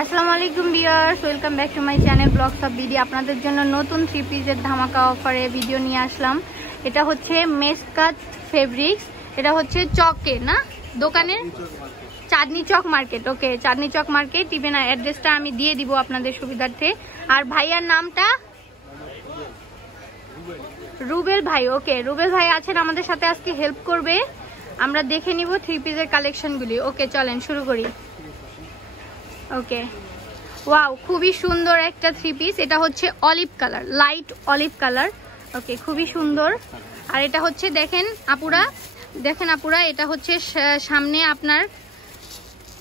আসসালামু আলাইকুম viewers, welcome back to my channel blogs of BD. আপনাদের জন্য নতুন 3 পিসের ধামাকা অফারে ভিডিও নিয়ে আসলাম। এটা হচ্ছে মেসকাট ফেব্রিক্স, এটা হচ্ছে চকে না দোকানের চাঁদনি চক মার্কেট। ওকে, চাঁদনি চক মার্কেট। ইভেন অ্যাড্রেসটা আমি দিয়ে দিব আপনাদের সুবিধার্থে। আর ভাইয়ার নামটা রুবেল ভাই। ওকে, রুবেল ভাই আছেন আমাদের সাথে, আজকে হেল্প করবে। আমরা দেখে নিব 3 পিসের কালেকশনগুলি। ওকে, চলেন শুরু করি। ওকে, ওয়াও, খুবই সুন্দর একটা 3 পিস। এটা হচ্ছে olive colour, light olive colour. Okay, খুবই সুন্দর। আর এটা হচ্ছে দেখেন আপুরা, এটা হচ্ছে সামনে আপনার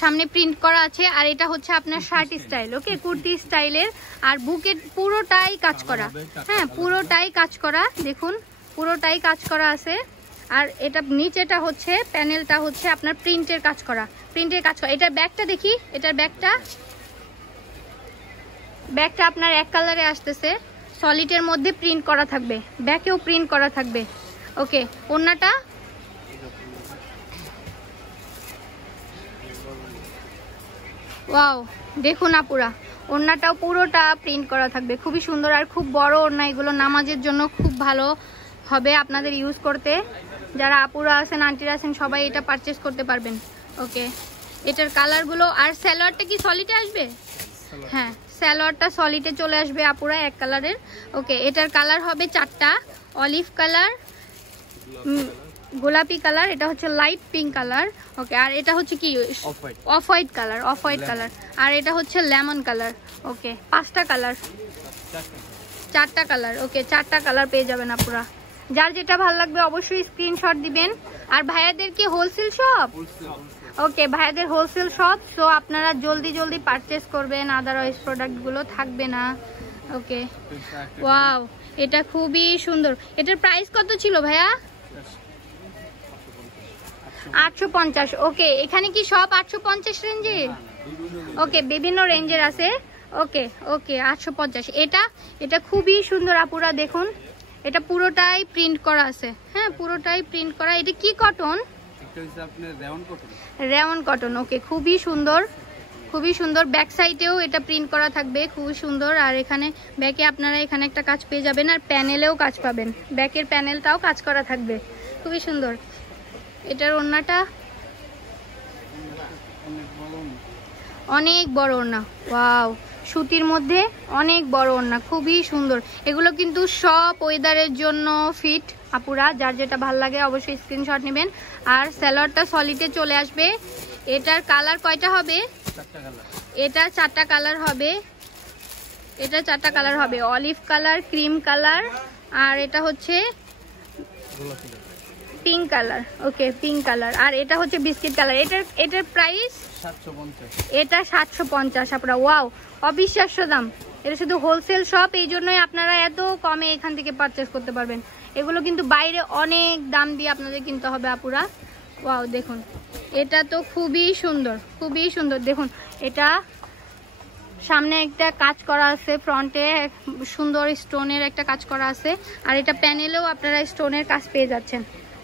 সামনে প্রিন্ট করা আছে। আর এটা হচ্ছে আপনার শার্ট স্টাইল, ওকে, কুর্তি স্টাইলের। আর বুকের পুরোটাই কাজ করা, হ্যাঁ পুরোটাই কাজ করা, দেখুন পুরোটাই কাজ করা আছে। আর এটা নিচেটা হচ্ছে প্যানেলটা হচ্ছে আপনার প্রিন্টের কাজ করা। এটার ব্যাগটা দেখি, এটার ব্যাগটা আপনার এক কালারে আসতেছে, সলিডের মধ্যে প্রিন্ট করা থাকবে, ব্যাকেও প্রিন্ট করা থাকবে। ওকে, ওড়নাটা ওয়াও, দেখুন আপুরা, ওড়নাটাও পুরোটা প্রিন্ট করা থাকবে, খুবই সুন্দর। আর খুব বড় ওড়না, এগুলো নামাজের জন্য খুব ভালো হবে আপনাদের ইউজ করতে। যারা আপুরা আছেন, আন্টিরা আছেন, সবাই এটা পারচেস করতে পারবেন। ওকে, এটার কালারগুলো। আর সালোয়ারটা কি সলিডে আসবে? হ্যাঁ, সালোয়ারটা সলিডে চলে আসবে আপুরা, এক কালারের। ওকে, এটার কালার হবে 4টা, অলিভ কালার, গোলাপি কালার, এটা হচ্ছে লাইট পিঙ্ক কালার। ওকে, আর এটা হচ্ছে কি অফ হোয়াইট কালার, আর এটা হচ্ছে লেমন কালার। ওকে, 5টা কালার, 4টা কালার। ওকে, 4টা কালার পেয়ে যাবেন আপুরা। যার যেটা ভালো লাগবে অবশ্যই স্ক্রিনশট দিবেন। আর ভাইয়াদের কি হোলসেল শপ? ওকে, ভাইয়াদের হোলসেল শপ, সো আপনারা জলদি পারচেস করবেন, আদারওয়াইজ প্রোডাক্টগুলো থাকবে না। ওকে, ওয়াও, এটা খুবই সুন্দর। এটার প্রাইস কত ছিল ভাইয়া? 850। ওকে, এখানে কি সব 850 রেঞ্জের? ওকে, বিভিন্ন রেঞ্জের আছে। ওকে, 850। এটা খুবই সুন্দর আপুরা, দেখুন এটা পুরোটাই প্রিন্ট করা আছে, হ্যাঁ পুরোটাই প্রিন্ট করা। এটা কি কটন? Rayon cotton. ওকে, খুবই সুন্দর। ব্যাক সাইডেও এটা প্রিন্ট করা থাকবে, খুবই সুন্দর। আর এখানে ব্যাকে আপনারা এখানে একটা কাজ পেয়ে যাবেন, আর প্যানেলেও কাজ পাবেন, ব্যাকের প্যানেলটাও কাজ করা থাকবে, খুবই সুন্দর। এটার ওড়নাটা অনেক বড় ওড়না, ওয়াও, সুতির মধ্যে অনেক বড় ওড়না, খুবই সুন্দর। এগুলো কিন্তু সব ওয়েদারের জন্য ফিট আপুরা, যার যেটা ভালো লাগে অবশ্যই স্ক্রিনশট নেবেন। আর সালোয়ারটা সলিডে চলে আসবে। এটার কালার কয়টা হবে? এটা 4টা কালার হবে, অলিভ কালার, ক্রিম কালার, আর এটা হচ্ছে পিঙ্ক কালার। ওকে, পিঙ্ক কালার। আর এটা হচ্ছে বিস্কিট কালার। এটার প্রাইস 750। এটা 750 আপনারা, ওয়াও, অবিশ্বাস্য দাম। এটা শুধু হোলসেল শপ, এই জন্যই আপনারা এত কমে এখান থেকে পারচেস করতে পারবেন। এগুলো কিন্তু বাইরে অনেক দাম দিয়ে আপনাদের কিনতে হবে আপুরা। ওয়াও, দেখুন এটা তো খুবই সুন্দর। দেখুন এটা সামনে একটা কাজ করা আছে, ফ্রন্টে সুন্দর স্টোনের একটা কাজ করা আছে। আর এটা প্যানেলেও আপনারা স্টোনের কাজ পেয়ে যাচ্ছেন।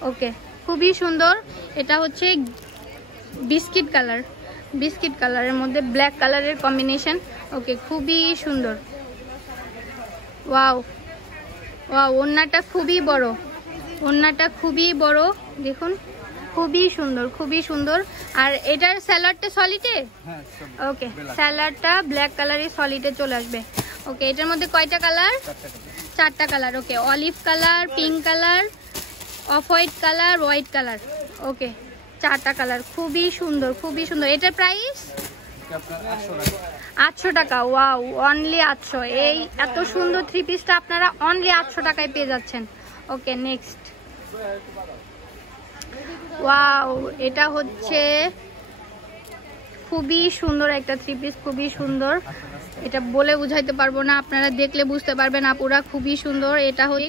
ওকে, খুবই সুন্দর। এটা হচ্ছে বিস্কিট কালারের মধ্যে ব্ল্যাক কালারের কম্বিনেশন। ওকে, খুবই সুন্দর। ওয়াও, ওড়নাটা খুবই বড়, দেখুন খুবই সুন্দর। আর এটার সালোয়ারটা সলিডে? ওকে, সালোয়ারটা ব্ল্যাক কালারের সলিডে চলে আসবে। ওকে, এটার মধ্যে কয়টা কালার? 4টা colour. Okay, olive colour, pink colour, off white colour, white colour. Okay, 4টা কালার, খুবই সুন্দর। এটার প্রাইস 800 টাকা। Wow, only 800। এই এত সুন্দর 3 পিসটা আপনারা অনলি 800 টাকায় পেয়ে যাচ্ছেন। ওকে, নেক্সট, ওয়াও, এটা হচ্ছে খুবই সুন্দর একটা 3 পিস, খুবই সুন্দর। এটা বলে বুঝাইতে পারবো না, আপনারা দেখলে বুঝতে পারবেন আপুরা, খুবই সুন্দর। এটা হচ্ছে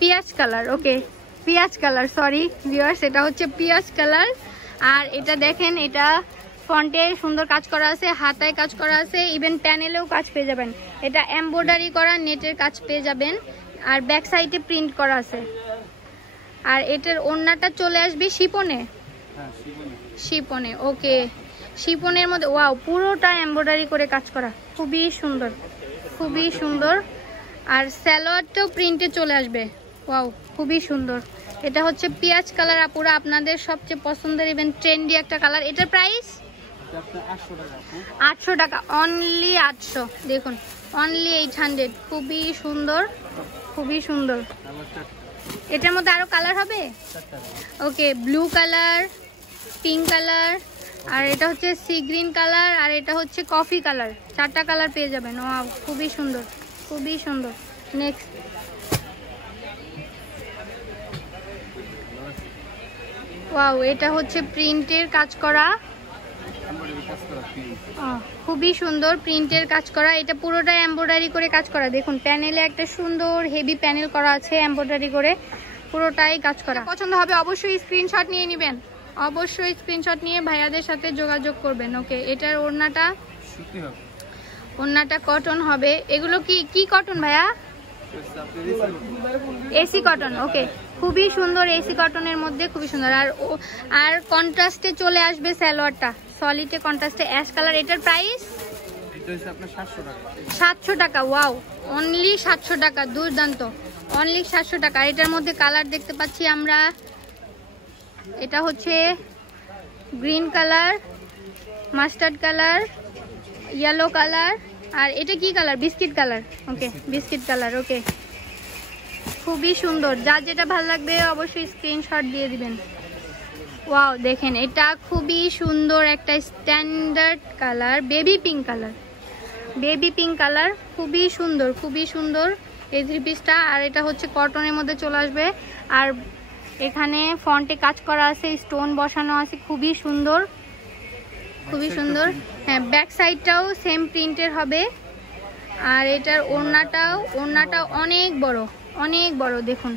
পিয়াজ কালার। ওকে, পিয়াজ কালার, সরি ভিউয়ার্স, এটা হচ্ছে পিয়াজ কালার। আর এটা দেখেন, এটা ফ্রন্টে সুন্দর কাজ করা আছে, হাতায় কাজ করা আছে, ইভেন প্যানেলেও কাজ পেয়ে যাবেন। এটা এমব্রয়ডারি করা নেটের কাজ পেয়ে যাবেন। আর ব্যাক সাইডে প্রিন্ট করা আছে। আর এটার ওড়নাটা চলে আসবে শিপনে। ওকে, শিফনের মধ্যে ওয়াও, পুরোটা এমব্রয়ডারি করে কাজ করা, খুবই সুন্দর, খুবই সুন্দর। আর সালোয়ারটাও প্রিন্টে চলে আসবে, ওয়াও খুবই সুন্দর। এটা হচ্ছে পেঁয়াজ কালার আপুরা, আপনাদের সবচেয়ে পছন্দের ইভেন ট্রেন্ডি একটা কালার। এটার প্রাইস 800 টাকা, অনলি 800। দেখুন অনলি 800, খুবই সুন্দর, খুবই সুন্দর। এটার মধ্যে আরো কালার হবে, ওকে, ব্লু কালার, পিঙ্ক কালার, আর এটা হচ্ছে সি গ্রিন কালার, আর এটা হচ্ছে কফি কালার। 4টা কালার পেয়ে যাবেন। ওয়াও খুবই সুন্দর, খুবই সুন্দর। নেক্সট ওয়াও, এটা হচ্ছে প্রিন্টের কাজ করা, খুবই সুন্দর প্রিন্টের কাজ করা। এটা পুরোটা এমব্রয়ডারি করে কাজ করা। দেখুন প্যানেলে একটা সুন্দর হেভি প্যানেল করা আছে এমব্রয়ডারি করে, পুরোটাই কাজ করা। পছন্দ হবে অবশ্যই স্ক্রিনশট নিয়ে নেবেন, অবশ্যই স্ক্রিনশট নিয়ে ভাইয়াদের সাথে যোগাযোগ করবেন। ওকে, এটার ওড়নাটা কটন হবে। এগুলো কি কটন ভাইয়া? AC cotton. ওকে, খুবই সুন্দর, এসি কটনের মধ্যে খুবই সুন্দর। আর কন্ট্রাস্টে চলে আসবে সালোয়ারটা, সলিডে কন্ট্রাস্টে অ্যাশ কালার। এটার প্রাইস 700 টাকা। ওয়াও, অনলি 700 টাকা, দুর্দান্ত, অনলি 700 টাকা। এটার মধ্যে কালার দেখতে পাচ্ছি আমরা, এটা হচ্ছে green colour, mustard colour, yellow colour, আর এটা কি colour? Biscuit colour. Okay, biscuit colour. Okay, খুবই সুন্দর। যার যেটা ভালো লাগবে অবশ্যই স্ক্রিনশট দিয়ে দিবেন। ওয়াও, দেখেন এটা খুবই সুন্দর একটা standard colour, baby pink colour, baby pink colour, খুবই সুন্দর, খুবই সুন্দর এই 3 পিসটা। আর এটা হচ্ছে কটনের মধ্যে চলে আসবে, আর এখানে ফন্টে কাজ করা আছে, স্টোন বসানো আছে, খুবই সুন্দর, খুবই সুন্দর। হ্যাঁ, ব্যাক সাইডটাও সেম প্রিন্টের হবে। আর এটার ওড়নাটাও অনেক বড়, অনেক বড়। দেখুন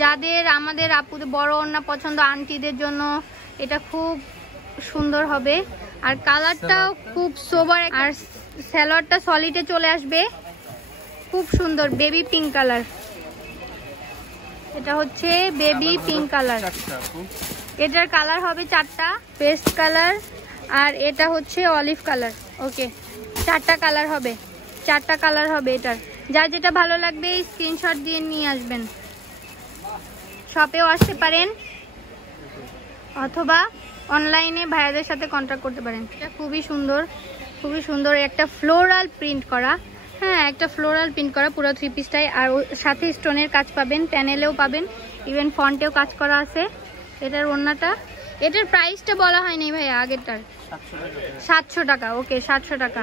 যাদের আমাদের আপুদের বড় ওড়না পছন্দ, আন্টিদের জন্য এটা খুব সুন্দর হবে। আর কালারটাও খুব সোবার, আর সালোয়ারটা সলিডে চলে আসবে, খুব সুন্দর বেবি পিঙ্ক কালার। এটা হচ্ছে বেবি পিঙ্ক কালার। এটার কালার হবে 4টা, পেস্ট কালার, আর এটা হচ্ছে অলিভ কালার। ওকে, 4টা কালার হবে, 4টা কালার হবে এটার। যার যেটা ভালো লাগবে স্ক্রিনশট দিয়ে নিয়ে আসবেন। শপেও আসতে পারেন অথবা অনলাইনে ভাইয়াদের সাথে কন্ট্যাক্ট করতে পারেন। এটা খুবই সুন্দর, খুবই সুন্দর, একটা ফ্লোরাল প্রিন্ট করা। হ্যাঁ, একটা ফ্লোরাল প্রিন্ট করা পুরো 3 পিসটাই। আর সাথে স্টোনের কাজ পাবেন, প্যানেলেও পাবেন, ইভেন ফন্টেও কাজ করা আছে। এটার ওড়নাটা, এটার প্রাইসটা বলা হয়নি ভাইয়া আগেরটার। 700 টাকা। ওকে, 700 টাকা।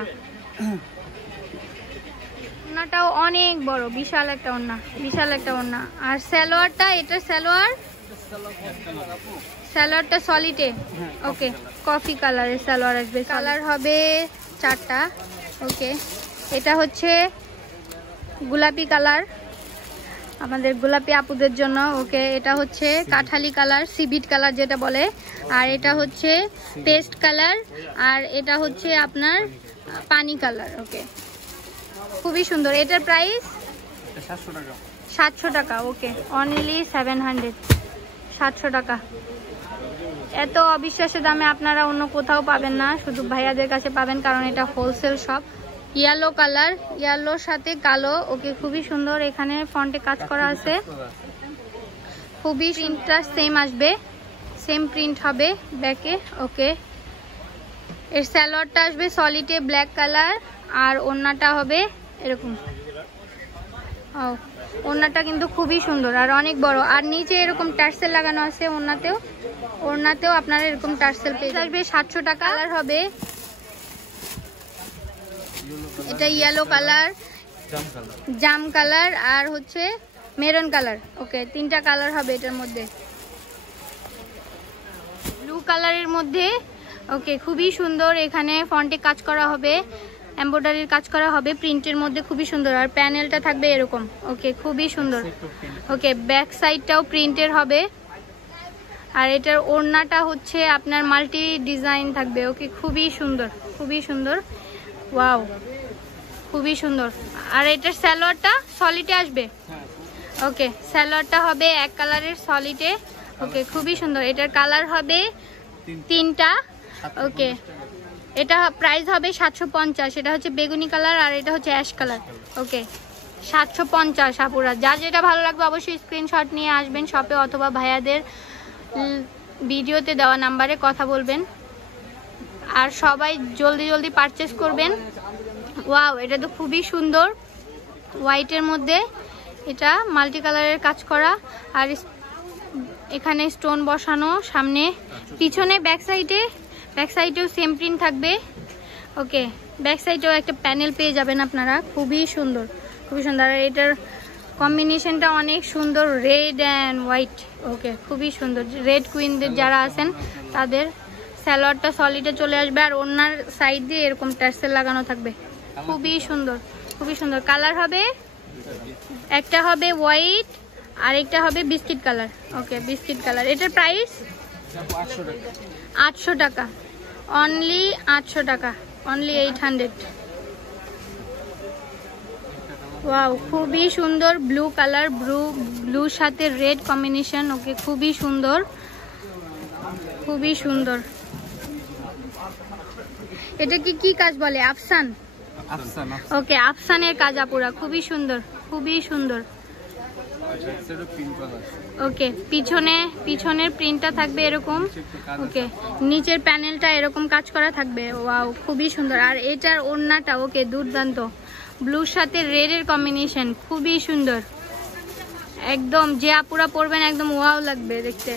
ওড়নাটাও অনেক বড়, বিশাল একটা ওড়না, বিশাল একটা ওড়না। আর সালোয়ারটা, এটার সালোয়ারটা সলিডে। ওকে, কফি কালারের সালোয়ার আসবে। কালার হবে 4টা। ওকে, এটা হচ্ছে গোলাপি কালার, আমাদের গোলাপি আপুদের জন্য। ওকে, এটা হচ্ছে কাঠালি কালার, সিবিট কালার যেটা বলে। আর এটা হচ্ছে পেস্ট কালার, আর এটা হচ্ছে আপনার পানি কালার। ওকে, খুবই সুন্দর। এটার প্রাইস 700 টাকা। ওকে, অনলি 700, 700 টাকা। এত অবিশ্বাসের দামে আপনারা অন্য কোথাও পাবেন না, শুধু ভাইয়াদের কাছে পাবেন, কারণ এটা হোলসেল শপ। ইয়েলো কালার, ইয়েলোর সাথে কালো। ওকে, খুবই সুন্দর। এখানে ফন্টে কাজ করা আছে, খুবই প্রিন্টটা সেম আসবে, সেম প্রিন্ট হবে ব্যাকে। ওকে, এর সালোয়ারটা আসবে সলিডে ব্ল্যাক কালার, আর ওড়নাটা হবে এরকম। ওড়নাটা কিন্তু খুবই সুন্দর আর অনেক বড়। আর নিচে এরকম টার্সেল লাগানো আছে, ওড়নাতেও আপনারা এরকম টার্সেল পেয়ে আসবে। 700 টাকা। কালার হবে এটা ইয়েলো কালার, জাম কালার, আর হচ্ছে মেরুন কালার। ওকে, 3টা কালার হবে এটার মধ্যে। ব্লু কালারের মধ্যে। ওকে, খুবই সুন্দর। এখানে ফন্টে কাজ করা হবে, এমব্রয়ডারির কাজ করা হবে, প্রিন্টের মধ্যে খুবই সুন্দর। আর প্যানেলটা থাকবে এরকম। ওকে, খুবই সুন্দর। ওকে, ব্যাক সাইডটাও প্রিন্টের হবে। আর এটার ওড়নাটা হচ্ছে আপনার মাল্টি ডিজাইন থাকবে। ওকে, খুবই সুন্দর, খুবই সুন্দর। ওয়াও, খুবই সুন্দর। আর এটার সালোয়ারটা সলিডে আসবে। ওকে, সালোয়ারটা হবে এক কালারের সলিডে। ওকে, খুবই সুন্দর। এটার কালার হবে 3টা। ওকে, এটা প্রাইস হবে 750। এটা হচ্ছে বেগুনি কালার আর এটা হচ্ছে অ্যাশ কালার। ওকে 750 আপুরা। যার যেটা ভালো লাগবে অবশ্যই স্ক্রিনশট নিয়ে আসবেন শপে অথবা ভাইয়াদের ভিডিওতে দেওয়া নাম্বারে কথা বলবেন। আর সবাই জলদি জলদি পারচেস করবেন। ওয়াও, এটা তো খুবই সুন্দর, হোয়াইটের মধ্যে এটা মাল্টি কালারের কাজ করা আর এখানে স্টোন বসানো সামনে পিছনে ব্যাক সাইডেও সেম প্রিন্ট থাকবে। ওকে, ব্যাক সাইডেও একটা প্যানেল পেয়ে যাবেন আপনারা। খুবই সুন্দর, খুবই সুন্দর। আর এটার কম্বিনেশনটা অনেক সুন্দর, রেড অ্যান্ড হোয়াইট। ওকে, খুবই সুন্দর। রেড কুইনদের যারা আছেন তাদের সালোয়ারটা সলিডে চলে আসবে আর ওনার সাইড দিয়ে এরকম টার্সেল লাগানো থাকবে। খুবই সুন্দর, খুবই সুন্দর। কালার হবে, একটা হবে হোয়াইট আর একটা হবে biscuit colour. Okay, biscuit colour. এটার প্রাইস 800 টাকা, অনলি 800 টাকা, অনলি 800। ওয়াও, খুবই সুন্দর ব্লু কালার, ব্লুর সাথে রেড কম্বিনেশন। ওকে, খুবই সুন্দর, খুবই সুন্দর। এটা কি কাজ বলে? আফসান। ওকে, আফসানের কাজ আপুরা। খুবই সুন্দর, খুবই সুন্দর। ওকে, পিছনের প্রিন্টটা থাকবে এরকম। ওকে, নিচের প্যানেলটা এরকম কাজ করা থাকবে। ওয়াও, খুবই সুন্দর। আর এটার ওড়নাটা ওকে দুর্দান্ত, ব্লুর সাথে রেডের কম্বিনেশন, খুবই সুন্দর। একদম যে আপুরা পরবেন একদম ওয়াও লাগবে দেখতে।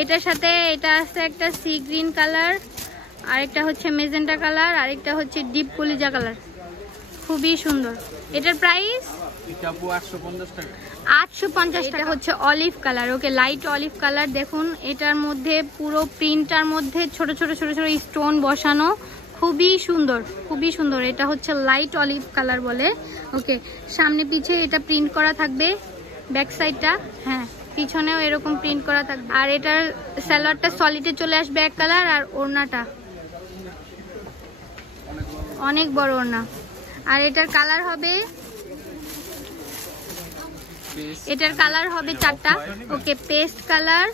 এটার সাথে এটা আছে একটা সি গ্রিন কালার, আরেকটা হচ্ছে মেজেন্টা কালার, আরেকটা হচ্ছে ডিপ কলিজা কালার। খুবই সুন্দর। এটার প্রাইস 850 টাকা। হচ্ছে অলিভ কালার। ওকে, লাইট অলিভ কালার। দেখুন এটার মধ্যে পুরো প্রিন্টার মধ্যে ছোট ছোট স্টোন বসানো, খুবই সুন্দর, খুবই সুন্দর। এটা হচ্ছে লাইট অলিভ কালার বলে। ওকে, সামনে পিছে এটা প্রিন্ট করা থাকবে, ব্যাক সাইডটা হ্যাঁ পিছনেও এরকম প্রিন্ট করা থাকবে। আর এটার সালোয়ারটা সলিডে চলে আসবে এক কালার আর ওড়নাটা অনেক বড় ওড়না। আর এটার কালার হবে, এটার কালার হবে 4টা। Okay, paste colour,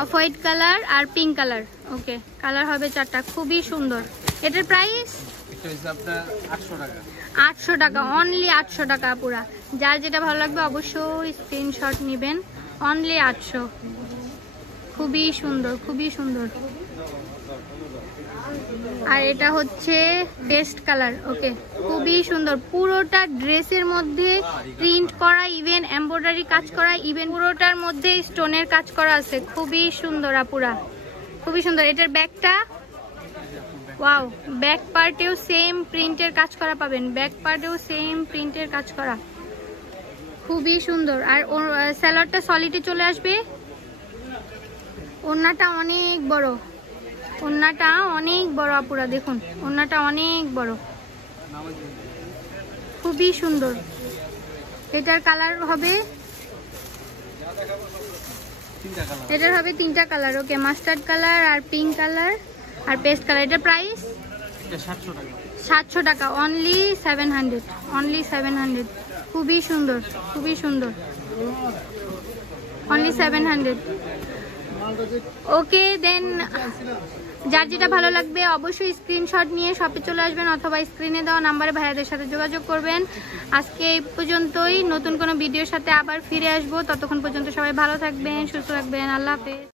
off white colour আর পিঙ্ক কালার। ওকে, কালার হবে 4টা, খুবই সুন্দর। এটার প্রাইস 800 টাকা, অনলি 800 টাকা পুরা। যার যেটা ভালো লাগবে অবশ্যই স্ক্রিনশট নেবেন। অনলি 800। খুবই সুন্দর, খুবই সুন্দর। আর এটা হচ্ছে পেস্ট কালার। ওকে, খুবই সুন্দর। পুরোটা ড্রেসের মধ্যে প্রিন্ট করা, ইভেন এমব্রয়ডারি কাজ করা, ইভেন পুরোটার মধ্যে স্টোনের কাজ করা আছে। খুবই সুন্দর আপুরা, খুবই সুন্দর। এটার ব্যাকটা ওয়াও, ব্যাক পার্টেও সেম প্রিন্টের কাজ করা পাবেন, ব্যাক পার্টেও সেম প্রিন্টের কাজ করা, খুবই সুন্দর। আর সালোয়ারটা সলিডে চলে আসবে। ওড়নাটা অনেক বড়, ওড়নাটা অনেক বড় আপুরা। দেখুন ওড়নাটা অনেক বড়, খুবই সুন্দর। এটার কালার হবে, এটার হবে 3টা কালার। ওকে, মাস্টার্ড কালার আর পিঙ্ক কালার আর পেস্ট কালার। এটার প্রাইস 700 টাকা, অনলি 700, অনলি 700। খুবই সুন্দর, খুবই সুন্দর, অনলি 700। ওকে, দেন যার যেটা ভালো লাগবে অবশ্যই স্ক্রিনশট নিয়ে শপে চলে আসবেন অথবা স্ক্রিনে দেওয়া নাম্বারে ভাইয়াদের সাথে যোগাযোগ করবেন। আজকে এই পর্যন্তই। নতুন কোনো ভিডিওর সাথে আবার ফিরে আসবো। ততক্ষণ পর্যন্ত সবাই ভালো থাকবেন, সুস্থ থাকবেন। আল্লাহ হাফেজ।